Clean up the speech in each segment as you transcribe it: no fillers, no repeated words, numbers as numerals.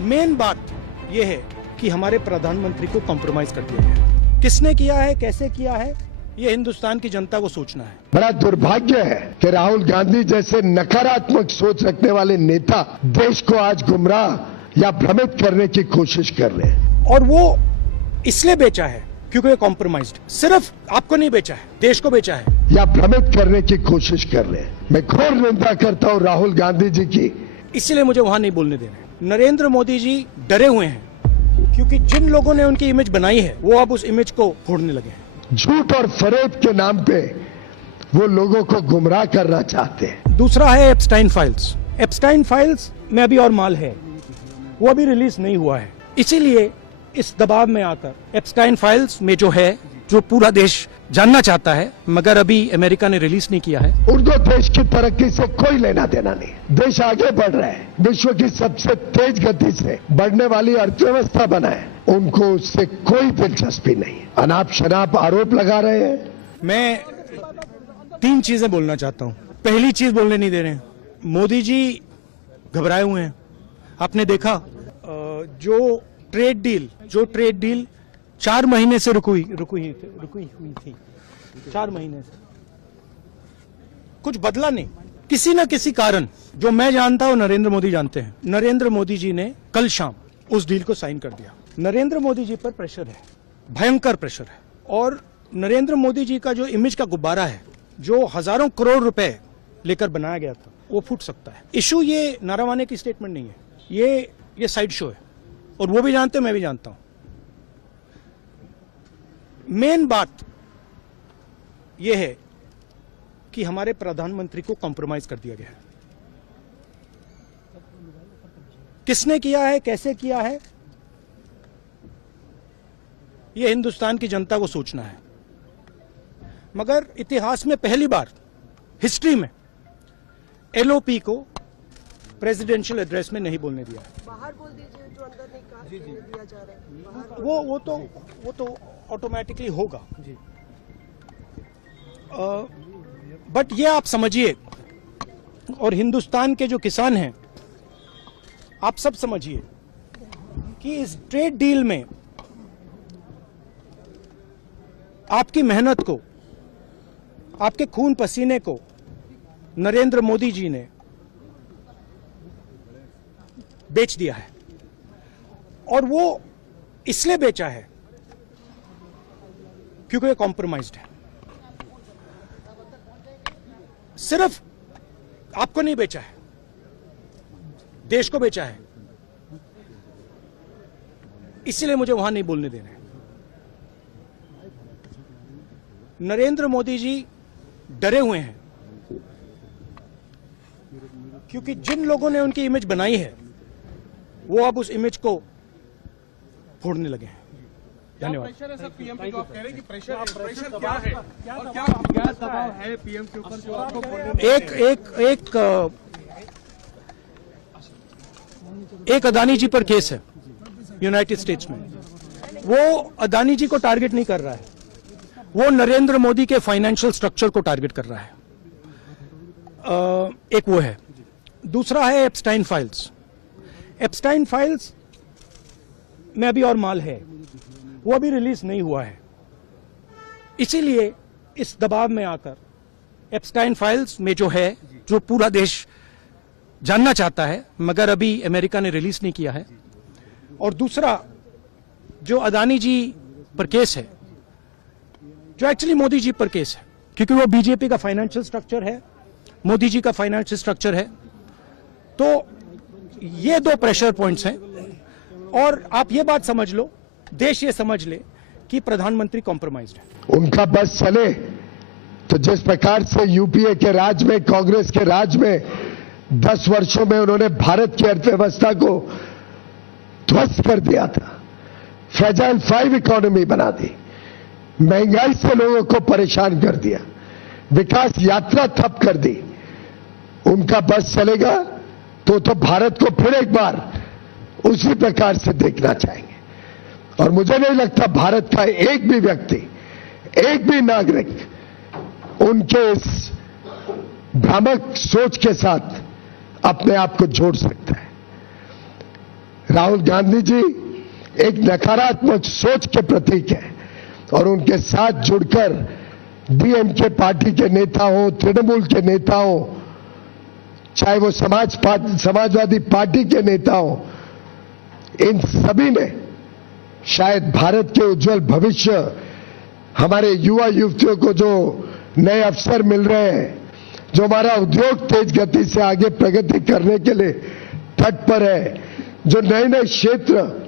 Main बात यह है कि हमारे प्रधानमंत्री को कॉम्प्रोमाइज कर दिया गया। किसने किया है, कैसे किया है, ये हिंदुस्तान की जनता को सोचना है। बड़ा दुर्भाग्य है कि राहुल गांधी जैसे नकारात्मक सोच रखने वाले नेता देश को आज गुमराह या भ्रमित करने की कोशिश कर रहे हैं। और वो इसलिए बेचा है क्योंकि कॉम्प्रोमाइज्ड, सिर्फ आपको नहीं बेचा है, देश को बेचा है या भ्रमित करने की कोशिश कर रहे हैं। मैं घोर निंदा करता हूं राहुल गांधी जी की। इसलिए मुझे वहां नहीं बोलने देना है। नरेंद्र मोदी जी डरे हुए हैं क्योंकि जिन लोगों ने उनकी इमेज बनाई है वो अब उस इमेज को फोड़ने लगे हैं। झूठ और फरेब के नाम पे वो लोगों को गुमराह करना चाहते हैं। दूसरा है एप्स्टाइन फाइल्स। एप्स्टाइन फाइल्स में अभी और माल है, वो अभी रिलीज नहीं हुआ है। इसीलिए इस दबाव में आकर एप्स्टाइन फाइल्स में जो है, जो पूरा देश जानना चाहता है, मगर अभी अमेरिका ने रिलीज नहीं किया है। उनको देश की तरक्की से कोई लेना देना नहीं। देश आगे बढ़ रहा है, विश्व की सबसे तेज गति से बढ़ने वाली अर्थव्यवस्था बना है, उनको उससे कोई दिलचस्पी नहीं। अनाप शनाप आरोप लगा रहे हैं। मैं 3 चीजें बोलना चाहता हूं। पहली चीज बोलने नहीं दे रहे हैं, मोदी जी घबराए हुए हैं। आपने देखा जो ट्रेड डील 4 महीने से रुकी हुई थी। 4 महीने से कुछ बदला नहीं। किसी न किसी कारण, जो मैं जानता हूं नरेंद्र मोदी जानते हैं, नरेंद्र मोदी जी ने कल शाम उस डील को साइन कर दिया। नरेंद्र मोदी जी पर प्रेशर है, भयंकर प्रेशर है। और नरेंद्र मोदी जी का जो इमेज का गुब्बारा है, जो हजारों करोड़ रुपए लेकर बनाया गया था, वो फूट सकता है। इशू ये नारावाने की स्टेटमेंट नहीं है, ये साइड शो है, और वो भी जानते हैं, मैं भी जानता हूं। मेन बात यह है कि हमारे प्रधानमंत्री को कॉम्प्रोमाइज कर दिया गया है। किसने किया है, कैसे किया है, यह हिंदुस्तान की जनता को सोचना है। मगर इतिहास में पहली बार, हिस्ट्री में, एलओपी को प्रेसिडेंशियल एड्रेस में नहीं बोलने दिया है। बाहर बोल दीजिए, जो अंदर नहीं कहा दिया जा रहा है। वो तो ऑटोमेटिकली होगा। बट ये आप समझिए, और हिंदुस्तान के जो किसान हैं, आप सब समझिए कि इस ट्रेड डील में आपकी मेहनत को, आपके खून पसीने को नरेंद्र मोदी जी ने बेच दिया है। और वो इसलिए बेचा है क्योंकि कॉम्प्रोमाइज्ड है। सिर्फ आपको नहीं बेचा है, देश को बेचा है। इसलिए मुझे वहां नहीं बोलने देना है। नरेंद्र मोदी जी डरे हुए हैं क्योंकि जिन लोगों ने उनकी इमेज बनाई है, वो अब उस इमेज को फोड़ने लगे हैं। धन्यवाद। पीएम पे जो आप कह रहे हैं कि प्रेशर क्या है और क्या दबाव है पीएम के ऊपर जो आपको एक अदानी जी पर केस है यूनाइटेड स्टेट्स में। वो अदानी जी को टारगेट नहीं कर रहा है, वो नरेंद्र मोदी के फाइनेंशियल स्ट्रक्चर को टारगेट कर रहा है। एक वो है। दूसरा है एप्स्टाइन फाइल्स। एप्स्टाइन फाइल्स में अभी और माल है, वो अभी रिलीज नहीं हुआ है। इसीलिए इस दबाव में आकर एप्स्टाइन फाइल्स में जो है, जो पूरा देश जानना चाहता है, मगर अभी अमेरिका ने रिलीज नहीं किया है। और दूसरा जो अदानी जी पर केस है, जो एक्चुअली मोदी जी पर केस है, क्योंकि वो बीजेपी का फाइनेंशियल स्ट्रक्चर है, मोदी जी का फाइनेंशियल स्ट्रक्चर है। तो ये 2 प्रेशर पॉइंट्स हैं। और आप ये बात समझ लो, देश ये समझ ले कि प्रधानमंत्री कॉम्प्रोमाइज्ड है। उनका बस चले तो जिस प्रकार से यूपीए के राज में, कांग्रेस के राज में 10 वर्षों में उन्होंने भारत की अर्थव्यवस्था को ध्वस्त कर दिया था, फ्रेजाइल 5 इकोनॉमी बना दी, महंगाई से लोगों को परेशान कर दिया, विकास यात्रा ठप कर दी। उनका बस चलेगा तो भारत को फिर एक बार उसी प्रकार से देखना चाहेंगे। और मुझे नहीं लगता भारत का एक भी व्यक्ति, एक भी नागरिक उनके इस भ्रामक सोच के साथ अपने आप को जोड़ सकता है। राहुल गांधी जी एक नकारात्मक सोच के प्रतीक हैं और उनके साथ जुड़कर डीएमके पार्टी के नेता हो, तृणमूल के नेता हो, चाहे वो समाजवादी पार्टी के नेता हो, इन सभी ने शायद भारत के उज्जवल भविष्य, हमारे युवा युवतियों को जो नए अवसर मिल रहे हैं, जो हमारा उद्योग तेज गति से आगे प्रगति करने के लिए तट पर है, जो नए नए क्षेत्र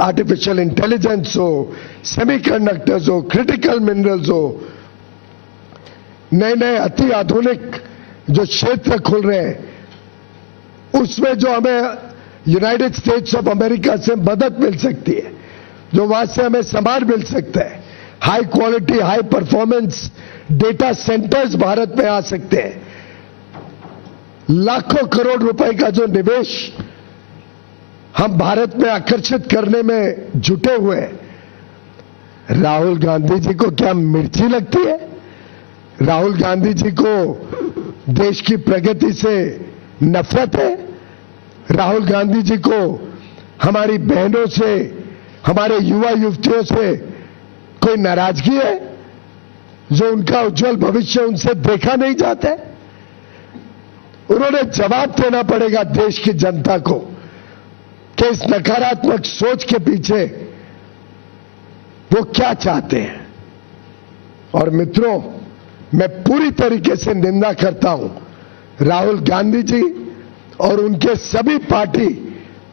आर्टिफिशियल इंटेलिजेंस हो, सेमीकंडक्टर्स हो, क्रिटिकल मिनरल्स हो, नए नए अति आधुनिक जो क्षेत्र खुल रहे हैं, उसमें जो हमें यूनाइटेड स्टेट्स ऑफ अमेरिका से मदद मिल सकती है, जो वहां से हमें सामान मिल सकता है, high quality high performance data centres Bharat में आ सकते हैं, लाखों करोड़ रुपए का जो निवेश हम भारत में आकर्षित करने में जुटे हुए हैं। राहुल गांधी जी को क्या मिर्ची लगती है? राहुल गांधी जी को देश की प्रगति से नफरत है? राहुल गांधी जी को हमारी बहनों से, हमारे युवा युवतियों से कोई नाराजगी है जो उनका उज्जवल भविष्य उनसे देखा नहीं जाता है? उन्होंने जवाब देना पड़ेगा देश की जनता को कि इस नकारात्मक सोच के पीछे वो क्या चाहते हैं। और मित्रों, मैं पूरी तरीके से निंदा करता हूं राहुल गांधी जी और उनके सभी पार्टी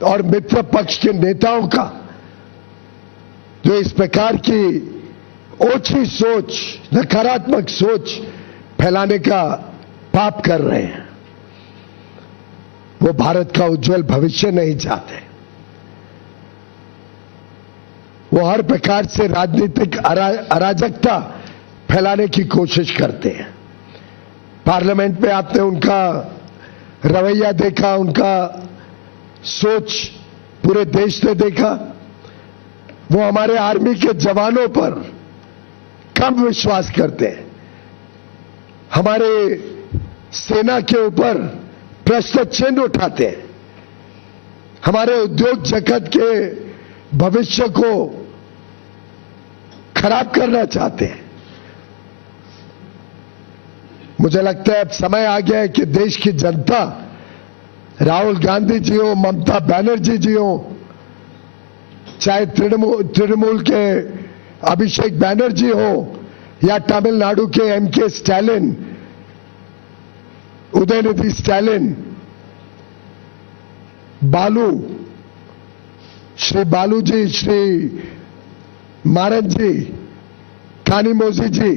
और मित्र पक्ष के नेताओं का, जो इस प्रकार की ओछी सोच, नकारात्मक सोच फैलाने का पाप कर रहे हैं। वो भारत का उज्जवल भविष्य नहीं चाहते। वो हर प्रकार से राजनीतिक अराजकता फैलाने की कोशिश करते हैं। पार्लियामेंट में आपने उनका रवैया देखा, उनका सोच पूरे देश ने देखा। वो हमारे आर्मी के जवानों पर कम विश्वास करते हैं, हमारे सेना के ऊपर प्रश्न चिन्ह उठाते हैं, हमारे उद्योग जगत के भविष्य को खराब करना चाहते हैं। मुझे लगता है अब समय आ गया है कि देश की जनता, राहुल गांधी जी हो, ममता बनर्जी जी हो, चाहे तृणमूल के अभिषेक बैनर्जी हो या तमिलनाडु के एमके स्टालिन, उदयनिधि स्टालिन, बालू, श्री बालू जी, श्री मारन जी, कानिमोझी जी,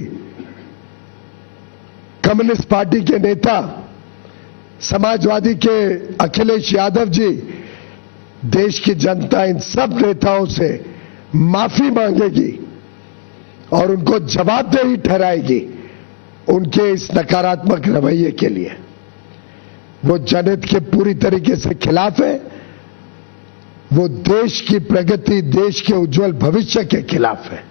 कम्युनिस्ट पार्टी के नेता, समाजवादी के अखिलेश यादव जी, देश की जनता इन सब नेताओं से माफी मांगेगी और उनको जवाबदेही ठहराएगी उनके इस नकारात्मक रवैये के लिए। वो जनहित के पूरी तरीके से खिलाफ है, वो देश की प्रगति, देश के उज्जवल भविष्य के खिलाफ है।